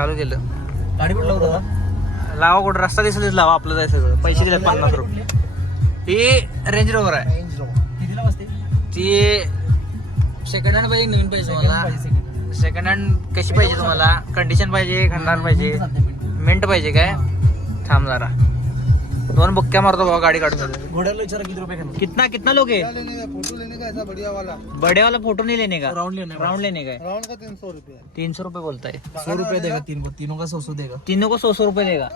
चालू केलं. गाडी कुठला होता? लावा कुठं रस्ता दिसलीच लावा आपलं जायचं सगळं. पैसे दिले 50 रुपये. ही रेंज रोवर आहे. कितीला बसते? ती सेकंड हँड पाहिजे नवीन पाहिजे तुम्हाला? सेकंड हँड कशी पाहिजे तुम्हाला? कंडिशन पाहिजे, खंडार पाहिजे, मिंट पाहिजे काय? थांब जरा 2 बुक्क्या मारतो बाबा गाडी काढून. घोड्याला विचारा किती रुपये घेणार? कितना लोग है? फोटो लेने का ऐसा बढ़िया वाला बड़े वाला फोटो नहीं लेने का, राउंड लेना है। राउंड लेने का है. राउंड का 300 रुपया 300 रुपये बोलता है. 100 रुपये देगा तीनों का 100 देगा. तीनों को 100 रुपये देगा.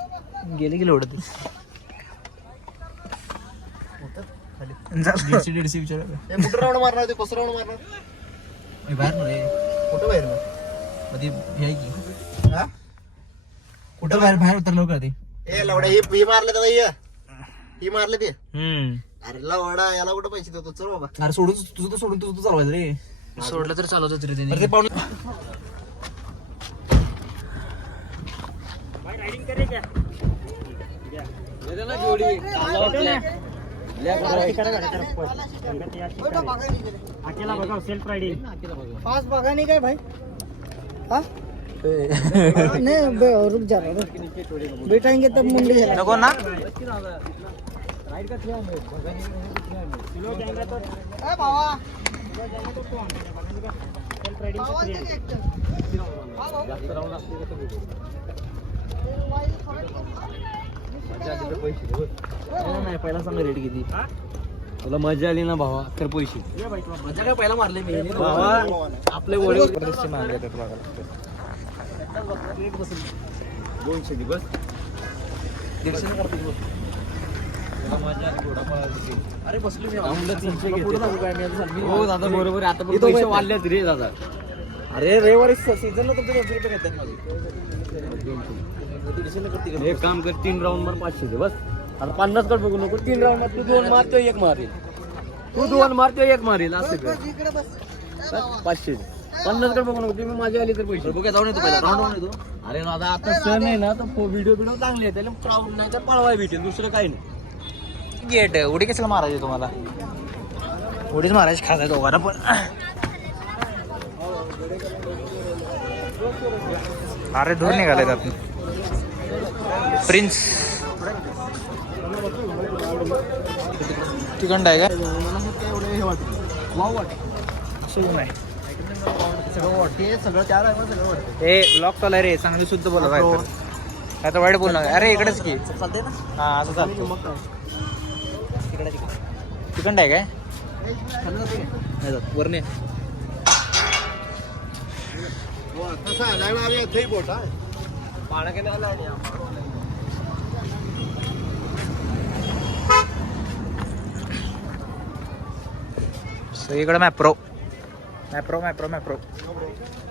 गेले की लोड 150 विचारा. कुठं राऊंड मारणार ते? कसं राऊंड मारणार? बाहेर ना रे. कुठं बाहेर मध्ये हे आहे की हा? कुठं बाहेर उतरलो का ते? ए लवडा ही मारले तर ही मारले ते. हम्म. अरे लवडा याला कुठं पैसे देतो? चल बाबा. अरे सोडून तुझं चालवायचं रे. सोडलं तर चालवतो तरी अरे ते त्याने. पाऊल पास बघा नाही काय भाई? हा नहीं रुक जा रहा बैठाएंगे तब मुंडी है. नको ना. नाही पहिला सांग रेट किती. तुला मजा आली ना भावा तर पैसे मजा काय पहिला मारले मी भावा. आपले घोडे मारले तर बघा. 200 दिवस 150 करतो. अरे बसली मी 300 हो दादा बरोबर आहे. आता पण पैसे वाढलेत रे दादा. अरे रविवारी सीझनला तुमचे 200 रुपये घेतात माझे. एक काम कर 3 राऊंड मार 500 दे बस. आता 50 कट बघू नको. 3 राऊंड मार. तू 2 मारतो 1 मारेल. तू 2 मारतो 1 मारेल असं कर. 500 50 कट बघू नको. तुम्ही माझी आली तर पैसे बघा. जाऊन येतो पहिला राऊंड येतो. अरे दादा आता सण आहे ना तर व्हिडिओ चांगले आहेत. त्याला क्राऊड नाही तर पळवाय भेटेल. दुसरं काही नाही. गेट उडी कशाला मारायची तुम्हाला? उडीच मारायची खास आहे दोघांना पण. अरे दूर निघाले त्यातून. प्रिन्स तिकंड आहे का? शिवून आहे सगळं त्याला आहे. सगळं वाटतं हे ब्लॉक चालू आहे रे. चांगली शुद्ध बोला काय तर वाईट बोलणार. अरे इकडेच की. चालते ना. हा असं चालतं. मग काय तिकंड आहे काय? वरने कसं आहे लाईव्ह आली इथेही बोट आहे. पाळा केला इकडे मॅप्रो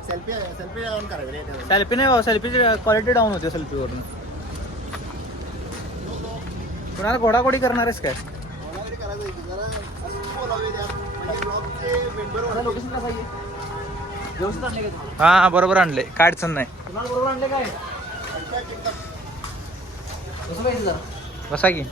सेल्फी ऑन करायचं. सेल्फी नाही सेल्फीची क्वालिटी डाऊन होते सेल्फीवरून. कुणाला घोडाघोडी करणार आहेस काय? हा बरोबर आणले. काय अडचण नाही. बरोबर आणले काय कसं पाहिजे जरा बसा की.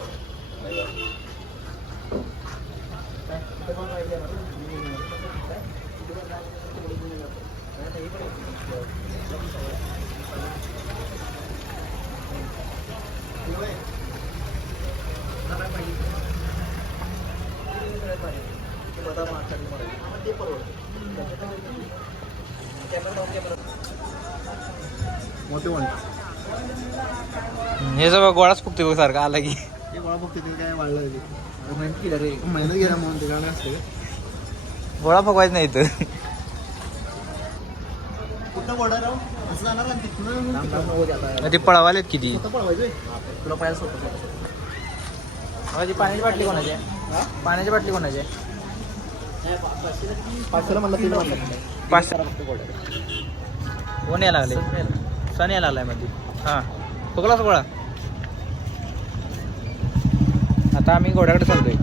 मोठे वन हे सगळं गोळाच फुगते बघ सारखा आला की. ते गोळा बघते ते काय वाढलं ते. मेहनत केलं रे. मेहनत गेला म्हणून ते गाणं असते. गोळा फुगवायचं नाही इथं. कुठं गोळा राहून असं जाणार ना तिथनं. ते पळवालेत किती. स्वतः पळवायचं. तुला पाहिजे स्वतः माझी पाण्याची बाटली कोणाची आहे? पाण्याची बाटली कोणाची आहे? 500 म्हणलं 3 म्हणलं. 500 कोण यायला लागले? सण यायला लागलाय मध्ये. हां फुगलाच गोळा. आता आम्ही घोड्याकडे चालतोय.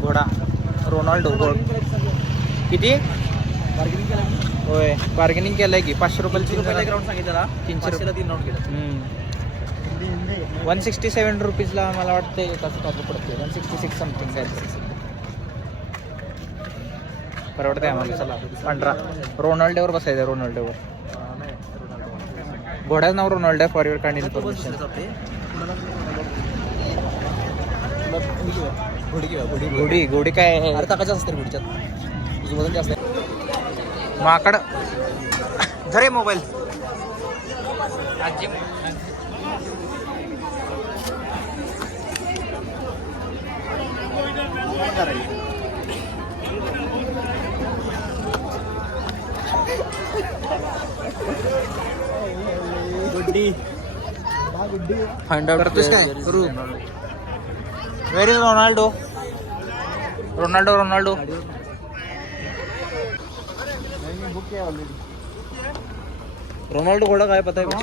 घोडा रोनाल्डो किती? होय बार्गेनिंग केलंय की 500 रुपयाला 3 ग्राउंड सांगितलं 300 रुपये 3 राऊंड केलं. 167 रुपीजला मला वाटते कसं कापू पडते. 166 समथिंग काय परवडते आम्हाला. चला 15 रोनाल्डोवर बसायचं. रोनाल्डोवर घोड्याचं नाव Ronaldo for your kind information. घोडी घोडी काय आहे? असते पुढच्यात तुझं वजन जास्त आहे. माकड जरे मोबाईल फाइंड आउट करतोस काय करू. Where is Ronaldo. Ronaldo Ronaldo Ronaldo घोड़ा का है पता है क्या?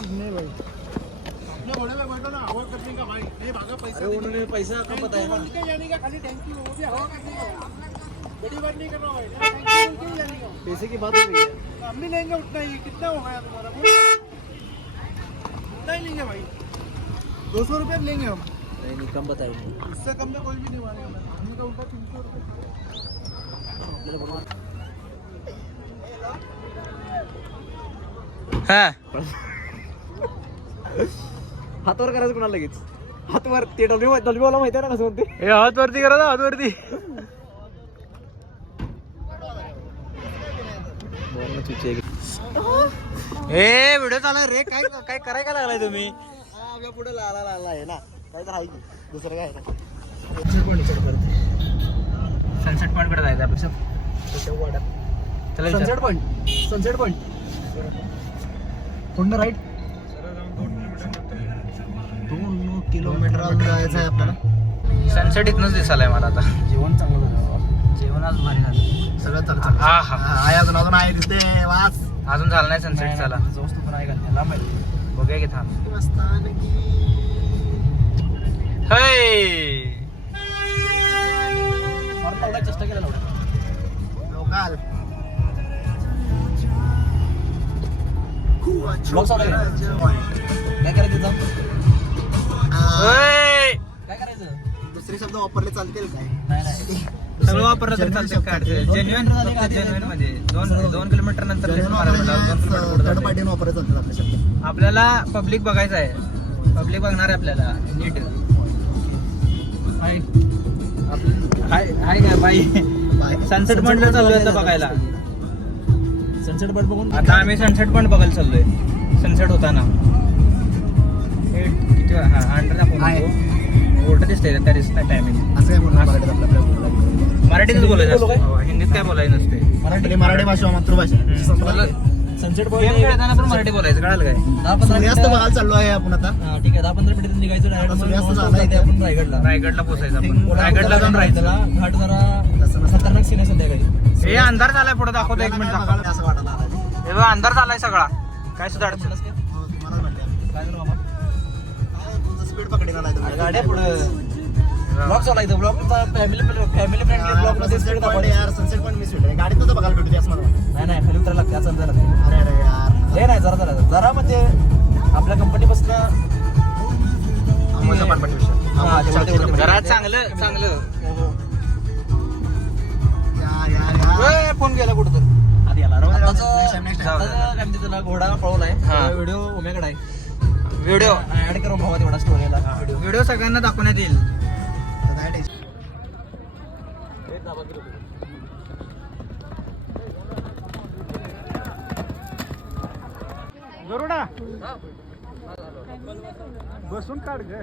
पैसा कम बताया ना. पैसे की बात हो रही है. हम नहीं लेंगे उतना ही. कितना हो गया तुम्हारा? नहीं लेंगे भाई. 200 रुपये लेंगे हम. नहीं कम बताएंगे. इससे कम में कोई भी नहीं मानेगा. हमने कहा उल्टा 300 रुपये. हाँ हातवर करायचं कुणाला लगेच. हातवर ते डब्ल्यूला माहिती आहे ना कसं म्हणते. हे हात वरती करा ना हात वरती. ए व्हिडिओ चालू रे. काय काय कराय का लागलाय तुम्ही? पुढे लाला आहे ना काय तर आहे की दुसरं काय ना. सनसेट पॉइंट कडे जायचं आपण. चला विचार. सनसेट पॉइंट पुन्हा राईट 2 किलोमीटर जायचं आहे आपल्याला. सनसेट इथनच दिसायलाय मला आता. जेवण चांगलं झालं. जेवण आज भारी झालं. सगळं चालतं. हा हा आहे अजून आहे तिथे वास. अजून झालं नाही सनसेट. चला वस्तू पण आहे का लांब आहे. बघूया की थांब. हे चेष्टा केला लोकाल काय करायचं जाऊ. काय करायचं. दुसरे शब्द वापरले चालतील काय. नाही सगळं वापरलं तरी चालतं. काढते जेन्युइन मध्ये 2 किलोमीटर नंतर left मारायला लागलं. 2 किलोमीटर पुढे थर्ड जाते. पार्टीने वापरले चालतात आपले शब्द. आपल्याला पब्लिक बघायचं आहे. पब्लिक बघणार आहे आपल्याला नीट. हाय काय बाई. सनसेट पॉइंटला चाललोय आता बघायला. सनसेट पॉइंट बघून आता आम्ही सनसेट पॉइंट बघायला चाललोय. सनसेट होताना किती हा अंडर दाखवतो. उलट दिसतंय त्या दिसत नाही टायमिंग. असं काय बोलणार मराठीत आपल्या. मराठीतच बोलायचं असतं. हिंदीत काय बोलायचं नसते. मराठी भाषा मातृभाषा. सनसेट गेम खेळताना पण मराठी बोलायचं. कळालं काय? 10-15 सूर्यास्त बघायला चाललो आहे आपण आता. ठीक आहे 10-15 मिनिटात निघायचं. आता सूर्यास्त डायरेक्ट झाला इथे. आपण रायगडला. रायगडला पोहोचायचं आपण. रायगडला जाऊन राहायचं. घाट जरा खतरनाक सीन आहे संध्याकाळी. हे अंधार झालाय. पुढे दाखवतो 1 मिनिट. असं वाटायला लागलं. हे बघ अंधार झालाय सगळा. काय सुद्धा अडचण. हो, तुम्हालाच म्हणले. काय करू आपण. तुमचं स्पीड पकडीला नाही तुम्ही. गाड्या पुढे ब्लॉग चालायचं. ब्लॉग फॅमिली फ्रेंडली ब्लॉग मध्ये स्पीड दाखवायचं. यार सनसेट पॉइंट मिस होईल. गाडीत नव्हतं बघायला भेटू असं मला. नाही खाली उतरायला लागते. असं जरा अरे अरे यार. हे नाही जरा म्हणजे आपल्या कंपनी पासून अमोलचा पानपट्टी विषय. हा, तेवढं. जरा चांगलं चांगलं. यार फोन गेला कुठं तर. आधी आला. काय म्हणते त्याला घोडा पळवलाय. हा. व्हिडिओ उमेकडे आहे. व्हिडिओ ऍड करून भावा तेवढा स्टोरीला. व्हिडिओ सगळ्यांना दाखवण्यात येईल. गरुडा बसून काढ ग.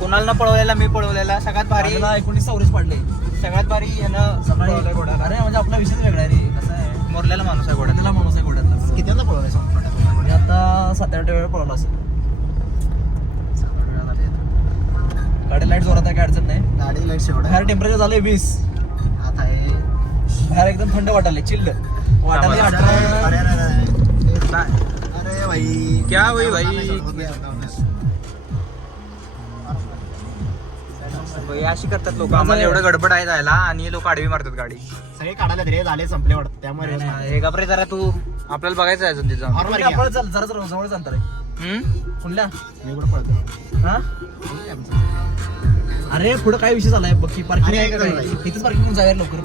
कुणाला पळवलेला मी पळवलेला. सगळ्यात भारी 19 पडले. सगळ्यात भारी यानं पळवलंय घोड्याला. अरे म्हणजे आपला विषय वेगळा आहे रे. कसं आहे मोरलेला माणूस आहे घोड्याला. त्याला माणूस आहे घोड्यातला. किती पळवलं सांग. मी आता 7-8 वेळा पळवला असेल. गाडी लाईट जोरात आहे. काय अडचण नाही. गाडी लाईट शेवट बाहेर टेम्परेचर झालंय 20. आता हे बाहेर एकदम थंड वाटायला. चिल्ड वाटायला. अरे अरे अरे अरे भाई क्या हुई भाई? हे अशी करतात लोक. आम्हाला एवढं गडबड आहे जायला आणि लोक आडवी मारतात गाडी. सगळे काढायला रे झाले संपले वाटत त्यामुळे हे घाबरे जरा तू आपल्याला बघायचं आहे अजून तिथं. जरा जवळ जाणार आहे पुढल्या एवढं पळतो. हा अरे पुढं काय विषय झालाय बघ की पार्किंग आहे का काय? इथेच पार्किंग करून जाऊया लवकर.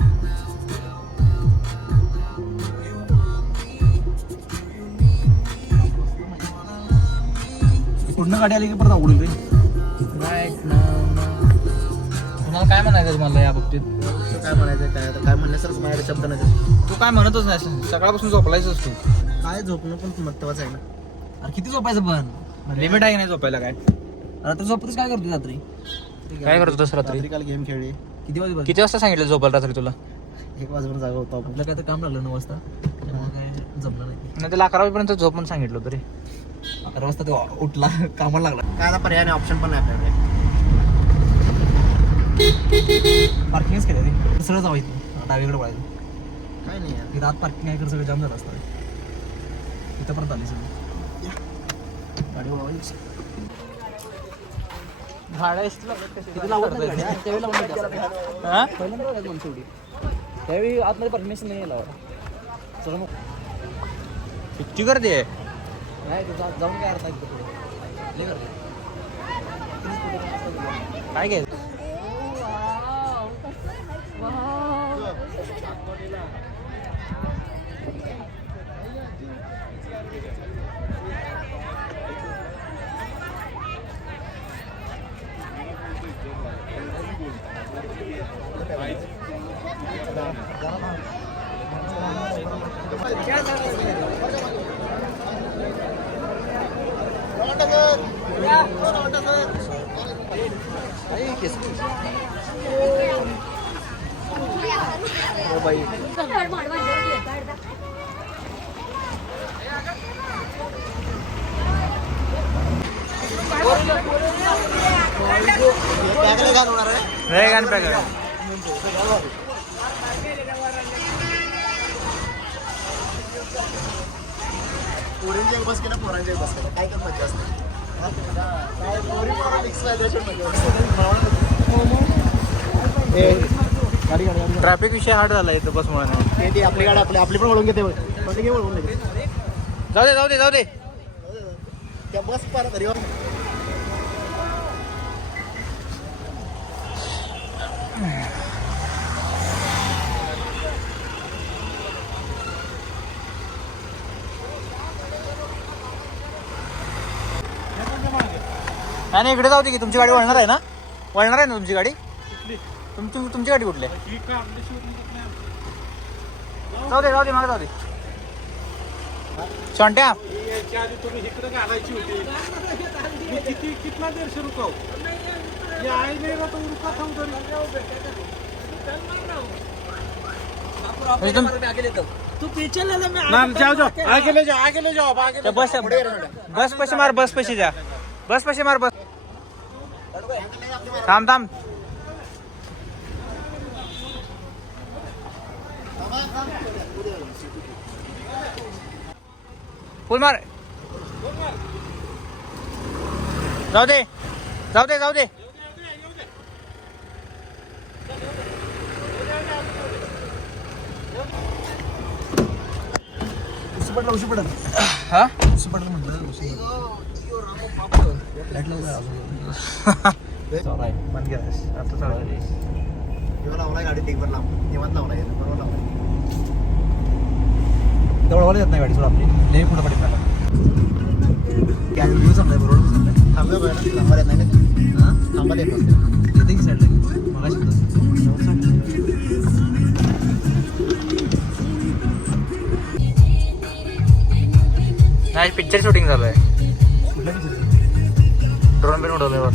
पूर्ण गाडी आली की परत आवडून रे. तुम्हाला काय म्हणायचं तुम्हाला या बाबतीत? काय म्हणायचं काय म्हणण्यासारखं माझ्या शब्द नाही. तू काय म्हणतच नाही, सकाळपासून झोपलायचंच तू. काय झोपणं पण महत्वाचं आहे ना. अरे किती झोपायचं पण लिमिट आहे की नाही झोपायला काय? अरे तू झोपतच काय करतो रात्री? काय करतो तसं रात्री? काल गेम खेळले. किती वाजे? किती वाजता सांगितलं झोपायला रात्री तुला? 1 वाजेपर्यंत जागा होतो. आपलं काय तर काम लागलं 9 वाजता, त्यामुळे काय जमलं नाही. नाही त्याला 11 वाजेपर्यंत झोप पण सांगितलं होतं रे. 11 वाजता तो उठला, कामाला लागला. काय आता पर्याय नाही, ऑप्शन पण नाही आपल्याकडे. पार्किंगच केलं रे. सरळ जावं इथं डावीकडे वळायचं. काय नाही यार, इथं आत पार्किंग आहे, सगळं जाम झालं असतं. इथं परत आली सगळं गाडी वळवायची. त्यावेळी आतमध्ये परमिशन नाही लावा. चला मग किती गर्दी आहे. नाही ते जाऊन काय अर्थ आहे पुढे काय घ्यायचं? पोरींची एक बस केला, पोरांची एक बस केला. काय करत मजा असते. ट्रॅफिक विषय हार्ड झाला इथं बसमुळे नाही. ते आपली गाडी आपली पण वळून घेते. वळून घेते. जाऊ दे जाऊ दे जाऊ दे. त्या बस परत घरी आणि इकडे जाऊ दे की तुमची गाडी वळणार आहे ना? वळणार आहे ना तुमची गाडी? तुमची गाडी कुठली आहे? जाऊ दे जाऊ दे मला जाऊ दे. शॉन्ट्या तुम्ही इकडे घालायची होती. मी कितना देर से रुका हूं? ये आई नहीं रहा तो रुका था उधर. मैम जाओ जाओ आगे ले जाओ आगे ले जाओ आगे. बस पैसे मार, बस पैसे जा, बस पैसे मार. बस थांब थांब. फुल मार. जाऊ दे जाऊ दे जाऊ दे. उशी पडलं हा उशी पडलं म्हटलं. लाईट बंद केलास आता चालू. तेव्हा लावलाय गाडी टेकवर लावून तेव्हाच लावलाय बरोबर लावलाय. तेवढं येत नाही गाडी सोड आपली. लई पुढे पडत नाही. व्ह्यू चांगला बरोबर चांगला. थांबा येत नाही ना. थांबा येत नसते. येते की साईडला मगाशी नाही पिक्चर शूटिंग चालू आहे. ड्रोन पण उडवल्यावर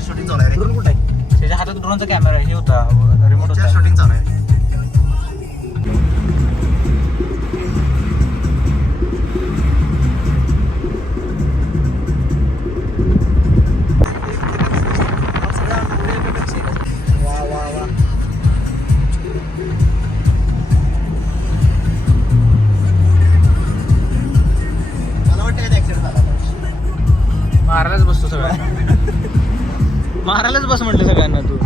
शूटिंग चालू आहे. ड्रोन कुठे आहे? त्याच्या हातात ड्रोनचा कॅमेरा हे होता, रिमोट होता. शूटिंग चालू आहे. मला वाटतं ऍक्सिडेंट झाला. मारायलाच बसतो सगळ्यांना. मारायलाच बस म्हटलं सगळ्यांना तू.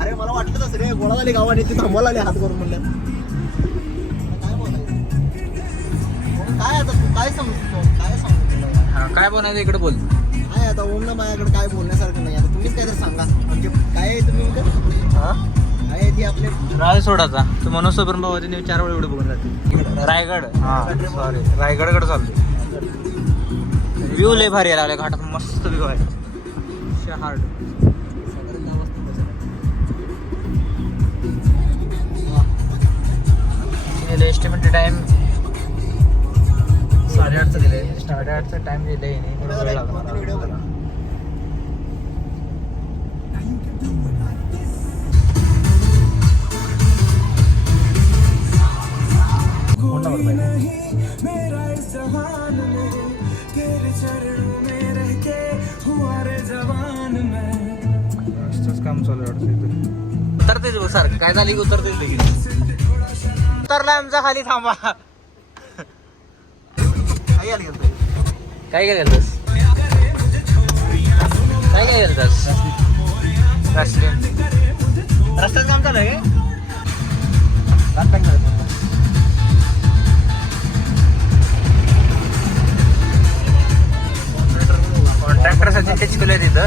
अरे मला वाटलं तसं रे, गोळा झाले गावाने ते थांबवायला आले हात करून म्हणलं. काय बोलायचं? काय आता तू काय सांगतो, काय सांगतो तुला? हा, काय बोलायचं इकडे बोल. काय आता ओम ना माझ्याकडे काय बोलण्यासारखं नाही. आता तुम्हीच काहीतरी सांगा. म्हणजे काय आहे तुम्ही म्हणता? काय आहे ती आपले राय सोडाचा तू मनोज सोबत भावाचे 4 वेळ एवढे बघून जाते. रायगड, हा सॉरी, रायगडकडे चालते. व्ह्यू लय भारी यायला लागला घाटात, मस्त व्ह्यू आहे. शहाड एस्टिमेटेड टाइम 8:30चा दिलाय. 8:30चा टाइम दिलाय वेळ लागणार. व्हिडिओ बघा. काम चालू उतरतेच सारखं. काय झाली उतरतेच लगेच. उतरला आमचा खाली थांबा. काय आली गेलं काय गेलतस? काय काय गेलतस? रस्त्यात काम चालू आहे काय? कॉन्ट्रॅक्टर सचिन टिचकुले तिथं.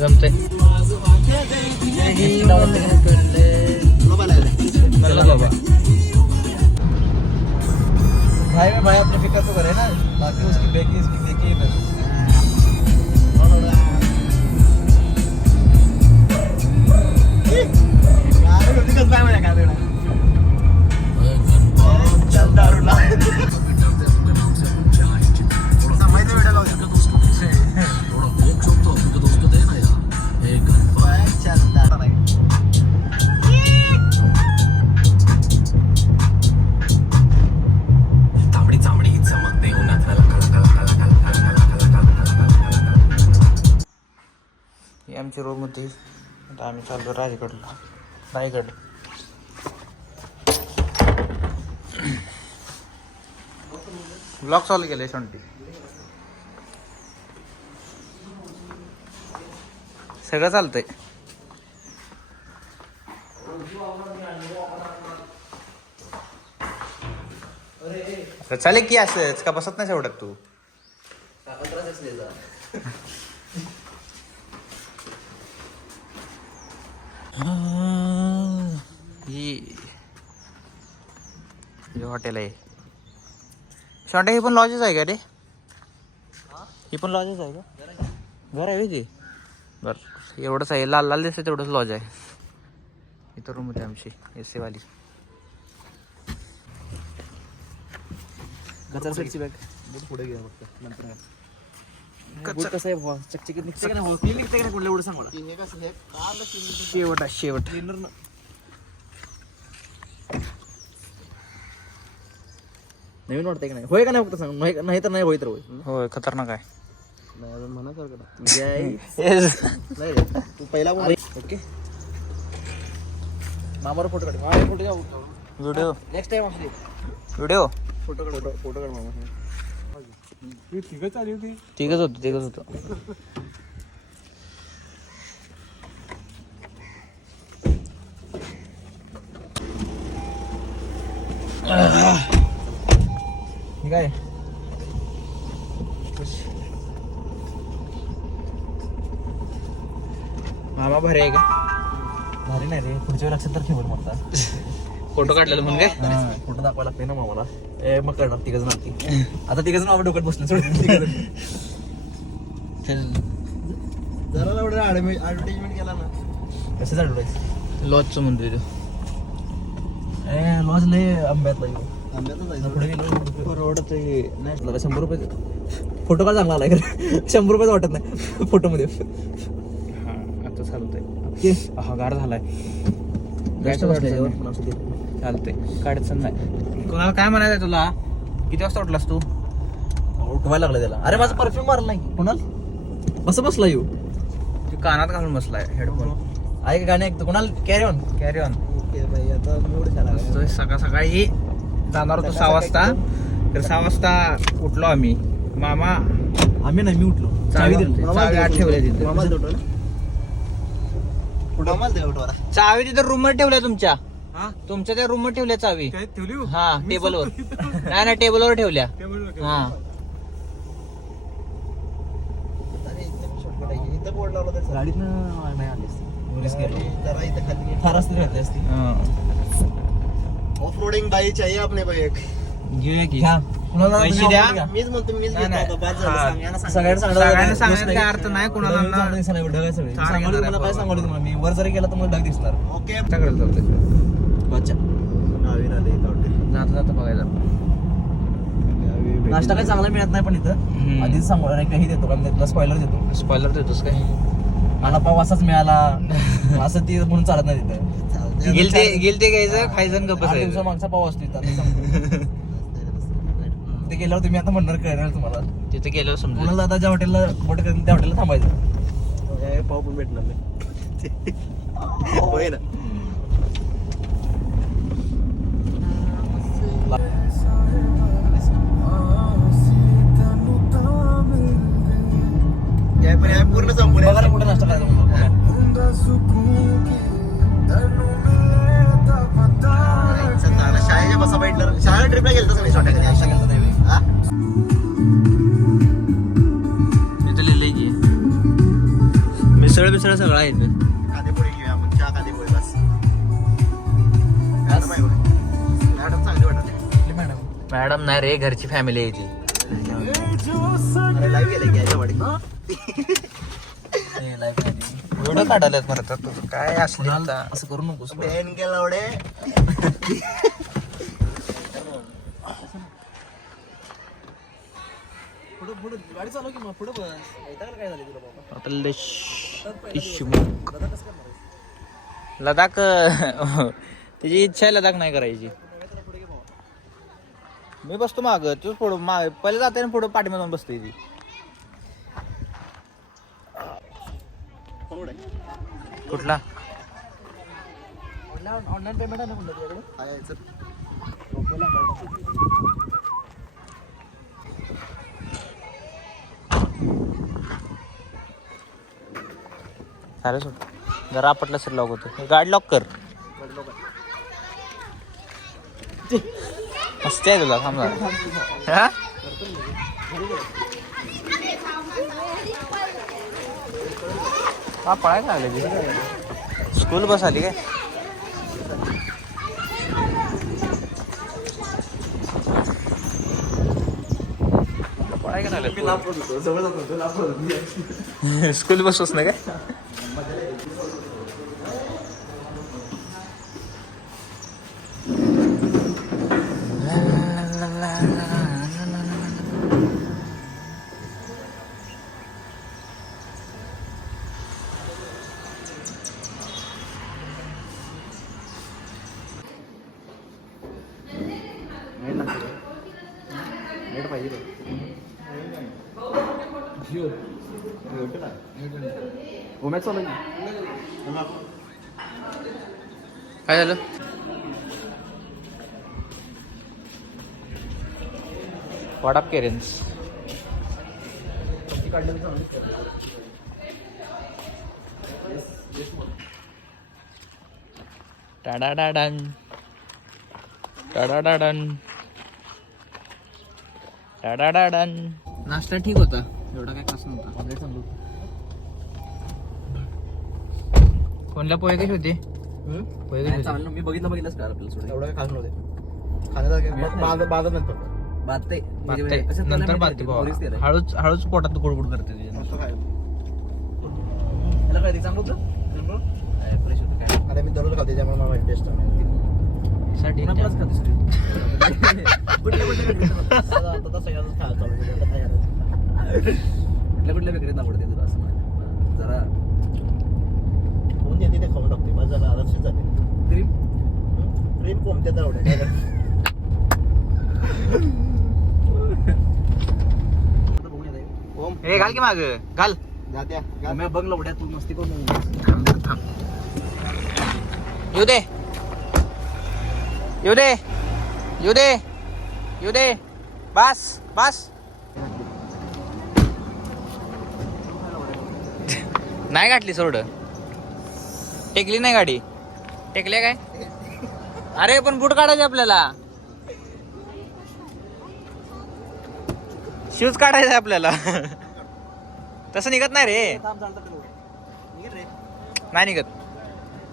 जमते भाई में भाई अपने फिक्र तो करे ना, बाकी उसकी बेकी इसकी देखी कर. आमच्या रोडमध्ये. आता आम्ही चाललो रायगडला. रायगड ब्लॉक चालू केले शॉन्टी. सगळं चालतंय. चालेल की असंच का बसत नाही एवढ्यात तू. ही हॉटेल आहे. शॉन्टे ही पण लॉजेस आहे का रे? ही पण लॉजेस आहे का? घर आहे ते. बरं एवढंच आहे. लाल लाल दिसतं तेवढंच लॉज आहे. इथं रूम होती आमची AC वाली. गचर सेटची बॅग पुढे घ्या फक्त. नंतर कसं आहे चकचकीत निघते का नाही? क्लीन निघते का नाही? कुठलं एवढं सांग मला. शेवट आहे शेवट. क्लीनर नवीन वाटतंय का नाही? होय का नाही फक्त सांग. नाही तर नाही होय तर होय. होय खतरनाक आहे. नाही अजून म्हणासारखं नाही रे. तू पहिला बोल. ओके मामावर फोटो काढ. मामा फोटो जाऊ. व्हिडिओ नेक्स्ट टाइम असते व्हिडिओ फोटो काढ. फोटो काढ मामा. तिघच आली होती. तिघच होतो. ठीक आहे. मामा भारी आहे का? भारी नाही रे. पुढच्या लक्षात तर ठेवून म्हणता. फोटो काढलेला म्हणून काय? फोटो दाखवायला लागते ना मामाला. मग करणार तिघ जण. आता तिघ जण मामा डोक्यात बसले. जरा एवढं ऍडव्हर्टाइजमेंट केला ना. कसं ऍडव्हर्टाइज? लॉजचं मंदिर. लॉज लय आंब्यातला. पुढे गेलो परवडत नाही. 100 रुपये फोटो काढ चांगला आलाय. 100 रुपयाचं वाटत नाही फोटो मध्ये. हा आता चालतंय. हा गार झालाय. चालतंय काढायचं नाही. कोणाला काय म्हणायचं तुला? किती वाजता उठलास तू? उठवायला लागलं त्याला. अरे माझा परफ्यूम मारला नाही कुणाल कसं बसला येऊ ते कानात घालून बसलाय हेडफोन. ऐक गाणे ऐकतो Kunal carry on. Carry on. आता मूड झाला सकाळ सकाळी जाणार होतो 6 वाजता. तर 6 वाजता उठलो आम्ही. मामा आम्ही नाही मी उठलो चावी दिली चावी आत ठेवल्या तिथे. चावी तिथे रूम मध्ये ठेवल्या तुमच्या. तुमच्या त्या रूम मध्ये ठेवल्या चावी. काय ठेवली हो? हा टेबलवर. नाही टेबलवर ठेवल्या. टेबलवर हा गाडीतनं नाही आली असती. फार असती राहते असती. ऑफ रोडिंग बाई चाहिए अपने को एक. घेऊया की. घ्या. कुणाला पैसे तुम्ही द्या. आवडते का? मीच म्हणतो मीच नाही, घेतो नाही. आता. बाद झालं, हा. सांगायला सांग. सगळ्यांना सगळ्यांना सांगण्यात काय अर्थ नाही. कुणाला ढग दिसणार नाही, ढग आहे सगळे. चार सांगायला घेणार तुम्हाला आहे काय सांगायला तुम्हाला मी वर जरी गेला तर मला ढग दिसणार. ओके. सगळं जातं अच्छा नवीन आले इथं हॉटेल. जाता बघायचं. नाश्ता काही चांगला मिळत नाही पण इथं आधीच सांगू काही देतो कारण त्यातला स्पॉइलर देतो. स्पॉइलर देतोस काय? मला पाव असाच मिळाला असं ती म्हणून चालत नाही तिथं. गेल ते घ्यायचं खायचं आणि गप्प 8 बसायचं. दिवसामागचा पाव असतो इथं. आता सांगतो. ते गेल्यावर तुम्ही आता म्हणणार कळणार तुम्हाला. तिथे गेलो समजा. कुणाला दादा ज्या हॉटेलला बोट करेल त्या हॉटेलला थांबायचं. पाव पण भेटणार नाही. होय ना. या पण या पूर्ण संपूर्ण बघा ना कुठे नाश्ता करायचा म्हणून. शाळेच्या बसा भेटलं. शाळेला ट्रिपला गेलं तसं नाही छोट्या कधी आयुष्यात गेलं त्यावेळी. हा? तिथे लिहिलंय की मिसळ सगळं आहे इथे. कांदेपोळी घेऊया आपण. चहा कांदेपोळी बस. मॅडम आहे बघ. मॅडम चांगली वाटत. मॅडम मॅडम नाही रे घरची फॅमिली आहे ती. अरे लाईव्ह गेलं की याच्यावाडी. व्हिडिओ काढायला परत तुझं काय असली आता. असं करू नकोस. बेन केला एवढे. पुढं पुढं गाडी चालव की मग पुढं बस. वैतागलं काय झालं तुला बाबा? आपल्याला दादा कसं करणार आहेस? लडाख तिची इच्छा आहे लडाख नाही करायची. पुढे घे बाबा. मी बसतो माग तूच पुढं पहिले जाते ना पुढं पाठीमधून बसते ती. कुठला ऑनलाईन पेमेंट आहे ना म्हणलं तुझ्याकडे? आहे, चल. चालेल सोड. जरा आपटला सर लॉक होतो. गाडी लॉक कर. मस्त आहे तुला थांब जरा. हा? हा पळायला लागले की स्कूल बस आली काय? पळायला लागले स्कूल बसच नाही काय? काय झालं? वाडाप केरेन्स टाडाडाडन टाडाडाडन टाडाडाडन. नाश्ता ठीक होता, एवढा काय खास नव्हता. ऑमलेट चांगलं होतं. कोणला पोहे कशी होते? पोहे कशी होते? चांगलं मी बघितलंच काय आपल्याला सोडून. एवढं काय खास नव्हते. खाण्याचा बाजत नंतर. बात बातते. नंतर बातते बाबा. हळूच हळूच पोटात गुडगुड करते त्याच्यानं. मस्त खायला. त्याला काय ते चांगलं होतं? फ्रेश होतं काय? अरे मी दररोज खाते त्यामुळे मला टेस्ट आहे. साठी आपलाच खातो सगळं. कुठल्या कुठल्या बेकरीत आवडते तुला असं म्हण. जरा कोण येते ते खाऊन टाकते. माझं झालं आदर्शच झाले. क्रीम क्रीम कोणत्यात आवडते. हे घाल की माग घाल. जात्या मी बघ लवड्यात तू मस्ती करून थांब. येऊ दे येऊ दे येऊ दे येऊ दे. बस बस. नाही गाठली सोड. टेकली नाही गाडी. टेकले काय? अरे पण बूट काढायचे आपल्याला. शूज काढायचे आपल्याला. तसं निघत नाही रे. नाही निघत.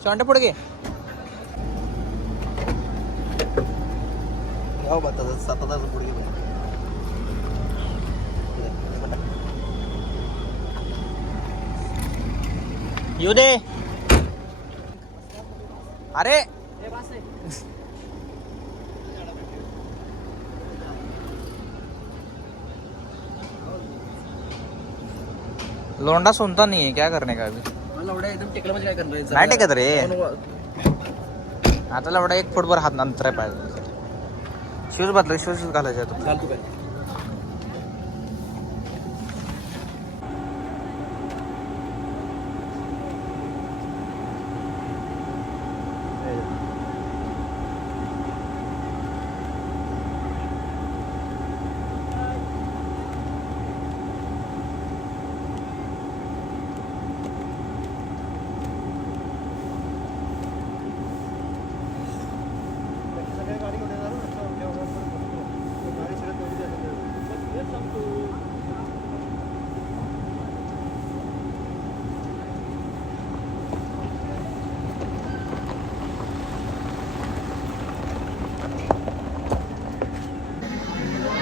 शॉन्ट पुढे घे. गाव बाता 7,000 पुढे गेला. येऊ दे. अरे लोंडा सुनता नहीं है, क्या करने का अभी. लवड्या एकदम टेकलं म्हणजे काय करणार नाही टेकत रे. आता लवडा 1 फूट भर हात अंतर आहे पाहिजे. शूज बदल. शूज घालायचे आहे घाल तू काय.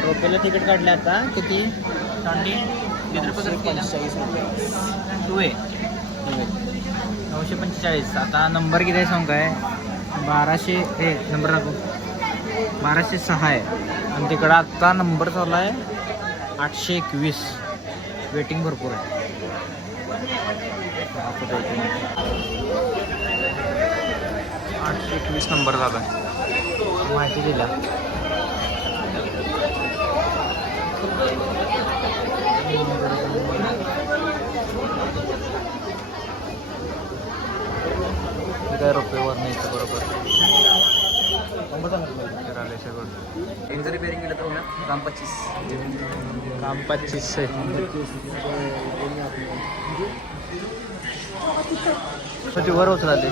रोपेला तिकीट काढले आता किती? 2 आहे 945. आता नंबर किती आहे सांग काय? 1200. नंबर राखू 1206 आहे. आणि तिकडं आत्ता नंबर चालू आहे 821. वेटिंग भरपूर आहे. 821 नंबर झाला आहे. माहिती दिला. काय रुपयेवर नाही बरोबर. इंजन रिपेअरिंग केलं तर होणार काम 25. काम 25 आहे. ती वर उचलाले.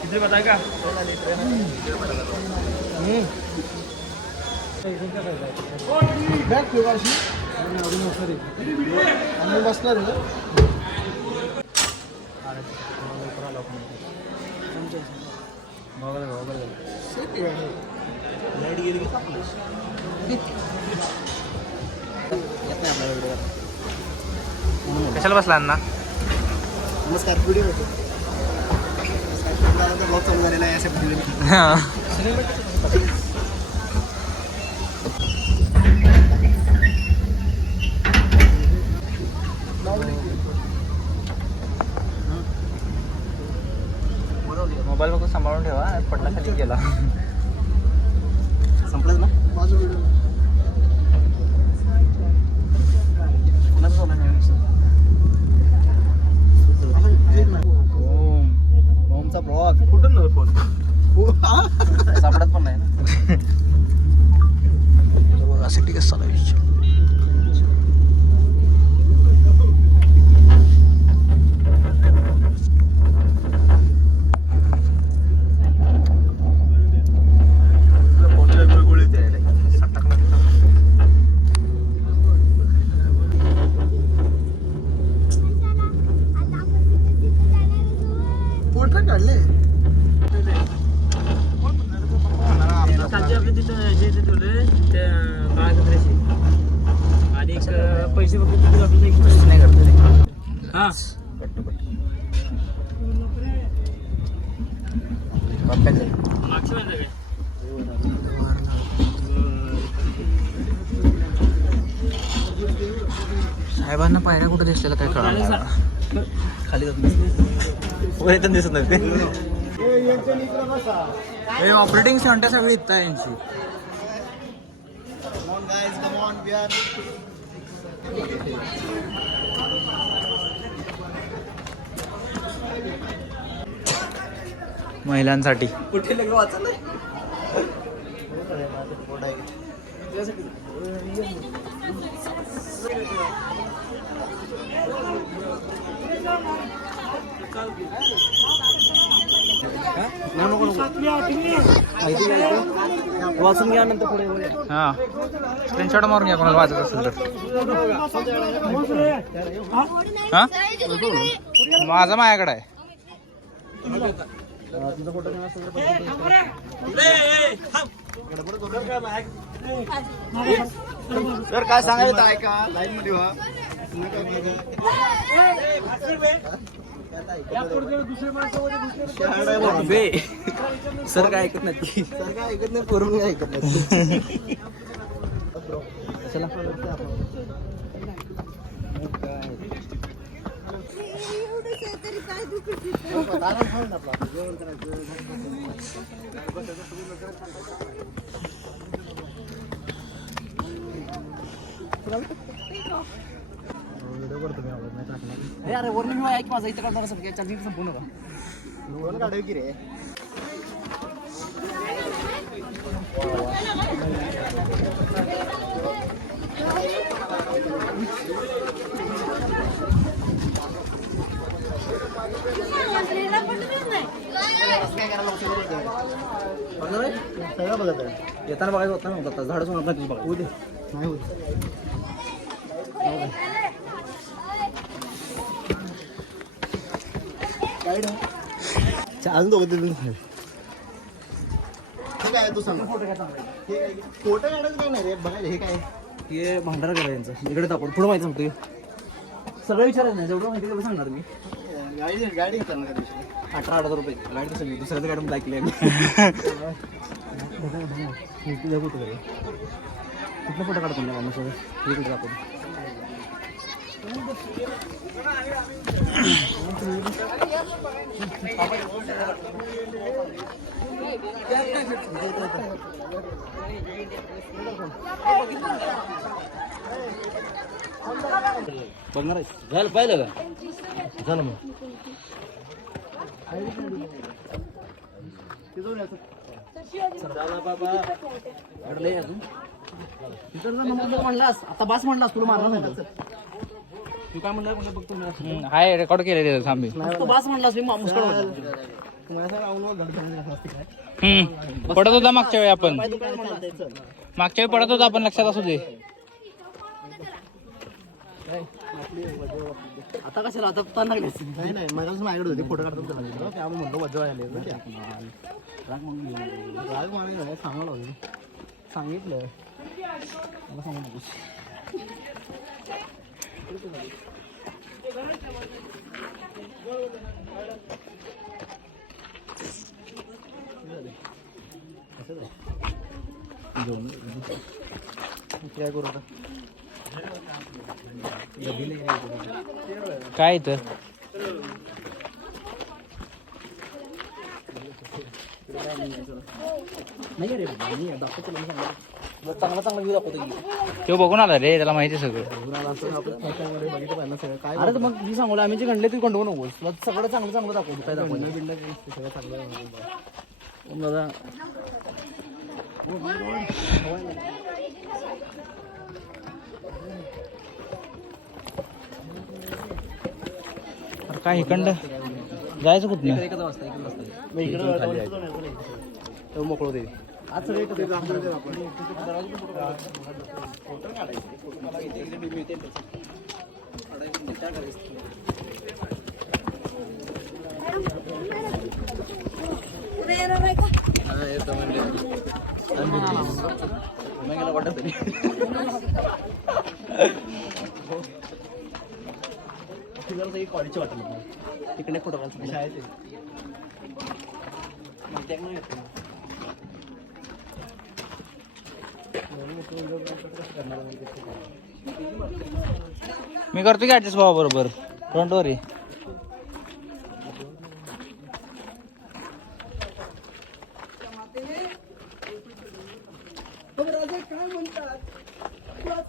किती बताय का? बॅग ठेवा अशी आणि बसणार ना. लाईट गेली की टाकलं. येत नाही आपल्याला व्हिडिओ. कशाला बसला अण्णा? नमस्कार व्हिडिओ होतो. ब्लॉग चालू झालेला आहे अशा पद्धतीने. हा. मोबाईल बघून सांभाळून ठेवा. पडला खाली गेला. संपलंच ना माझं व्हिडिओ. कोणाचं झालं नाही. ओमचा ब्लॉग कुठून नव्हे फोन. सापडत पण नाही ना. बघा सिटी कसं चालू आहे. पोर्ट्रेट काढले. कालचे आपले तिथं जे ठेवले त्या बाळाकडे आणि पैसे फक्त तिथे आपल्याला नाही करत. हां मागची माहिती काय? साहेबांना पायऱ्या कुठे दिसलेल्या काय कळलं खाली जात वर येताना दिसत नाही ते ऑपरेटिंग स्टंट सगळी इथं आहे यांची. महिलांसाठी कुठे लग्न वाचलं वाचून घ्या नंतर पुढे हा स्क्रीनशॉट मारून घ्या कोणाला वाचत असेल तर. हा माझा माझ्याकडे आहे. सर काय सांगायचं ऐका लाईन मध्ये व्हा. सर काय ऐकत नाही सर काय ऐकत नाही करून काय ऐकत नाही. चला अरे वरून मी ऐक माझा इथं काढणार असं चार्जिंग संपूर्ण का दोन काढावी की रे. सगळं बघत आहे. येताना बघायचं होतं ना होता झाडच होणार नाही तुझी बघा उद्या नाही होत. अजून दोघं तिथून काय तू सांग. फोटो काढायचं काय नाही रे बघायला. हे काय हे भांडारा करा यांचं इकडे दाखवून पुढं माहिती सांगतो सगळं विचारायचं नाही जेवढं माहिती तेवढं सांगणार मी. गाडी गाडी करणार का दिवशी. 18,000 रुपये गाडी कसं मी दुसऱ्याचं गाडी ऐकली तुझ्या फोटो करे कुठला फोटो काढतो ना सगळं इकडे दाखवतो बघणार आहेस झालं पाहिलं का झालं मग म्हणलास आता बास म्हणलास तुला मारणार नाही तू काय म्हणणार बघ तुम्ही हाय रेकॉर्ड केले थांबी. तू बास म्हणलास मी मुस्कळ पडत होता मागच्या वेळी आपण मागच्या वेळी पडत होता आपण लक्षात असू दे. आता कशाला आता ताण लागले नाही नाही माझ्याच माझ्याकडे होते फोटो काढतात त्याला त्यामुळे म्हणलं वजन आले राग मागे सांगायला होते सांगितलं मला सांगू नकोस. काय करू आता काय तर नाही रे मी दाखवतो तुला सांगा चांगला चांगला व्ह्यू दाखवतो तो बघून आला रे त्याला माहिती सगळं. बघितलं पाहिजे सगळं काय अरे तर मग मी सांगू आम्ही जे घडले ते गंडवू नकोस तुला सगळं चांगलं चांगलं दाखवतो काय दाखवतो सगळं चांगलं दादा अरे काय इकडं जायचं कुठनं. एकच वाजता एकच वाजता मग इकडं मोकळं होते आज सगळे एकत्र जाऊन आपण वाटत कॉलेजचे वाटलं तिकडे फोटो काढतो शाळेचे करणार मी करतो की ऍडजस्ट भावा बरोबर डोंट वरी. काय म्हणतात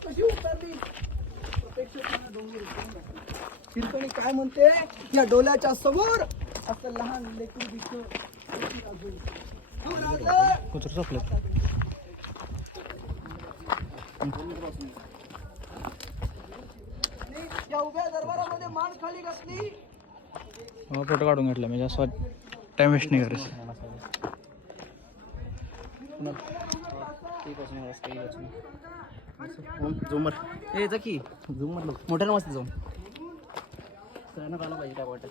कशी उतरली कीर्तनी काय म्हणते या डोल्याच्या समोर असं लहान लेकरू दिसतं. कुत्र झोपलं. या उभ्या दरबारामध्ये मान खाली घातली. फोटो काढून घेतला म्हणजे असं टाइम वेस्ट नाही करायचं. झुमर ए जा की झुमर मोठ्यानं मस्त जाऊन सगळ्यांना कळायला पाहिजे काय वाटत.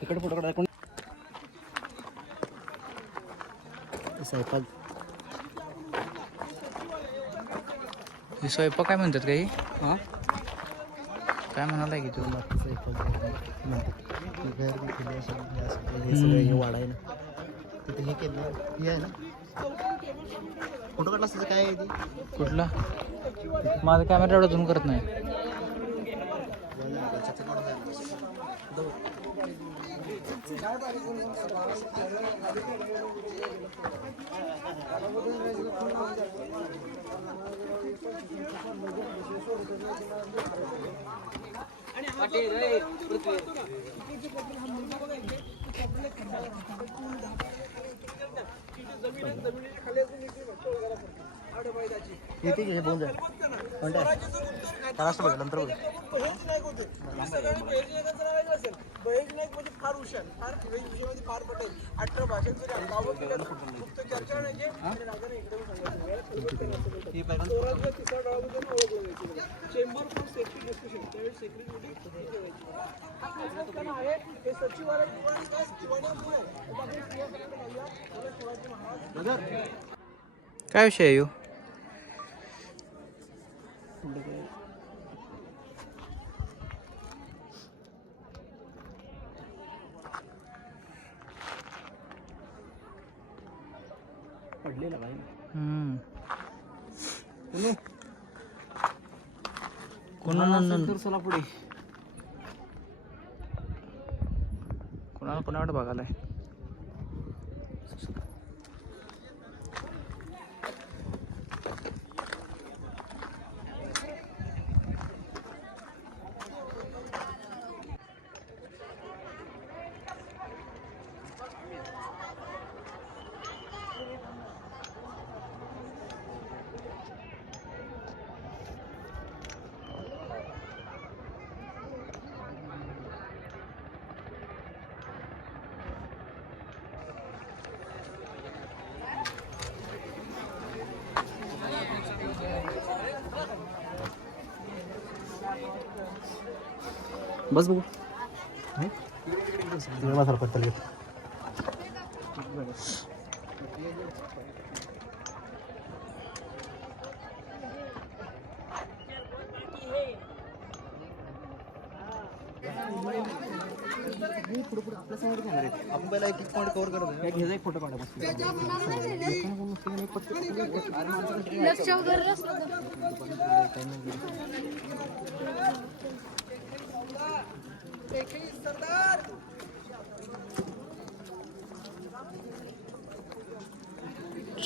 तिकडे फोटो काढायला कोण स्वयंपाक हे स्वयंपाक काय म्हणतात काही हां काय म्हणाला की तू. वाढ आहे ना तिथे हे केलं हे आहे ना फोटो काढला असं काय आहे ती कुठला माझा कॅमेरा एवढा झूम करत नाही. येते की बोल जा कोणता महाराष्ट्र बघ नंतर बघ. बहेज नाईक म्हणजे फार हुशार फार विषयामध्ये फार पटेल 18 भाषेत जरी गावं केलं फक्त चर्चा नाही तिसरा डावाबद्दल ओळखलं चेंबर फॉर सेफ्टी डिस्कशन त्यावेळी सेक्रेटरी आहे हे सचिवालय काय विषय आहे ह्यो? पडलेला भाई कोणाला चला पुढे कोणाकडे बघायलाय. बस बघू माझा पत्ता घेत आपण पहिला एक पॉईंट कव्हर करतो घ्यायचा एक फोटो काढा सरदार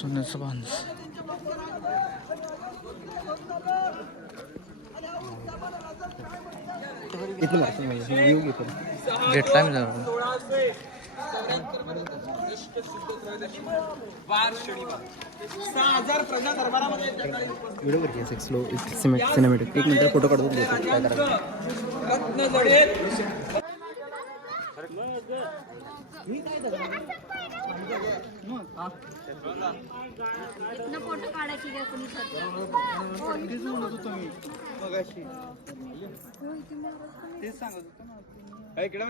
सोन्याचं बांध घेतला मी जरा. व्हिडिओ करते स्लो सिनेमॅटिक एक मिनिट फोटो काढतो काय करायचं फोटो काढायची काय कोणी तेच सांगत होतो ना इकडे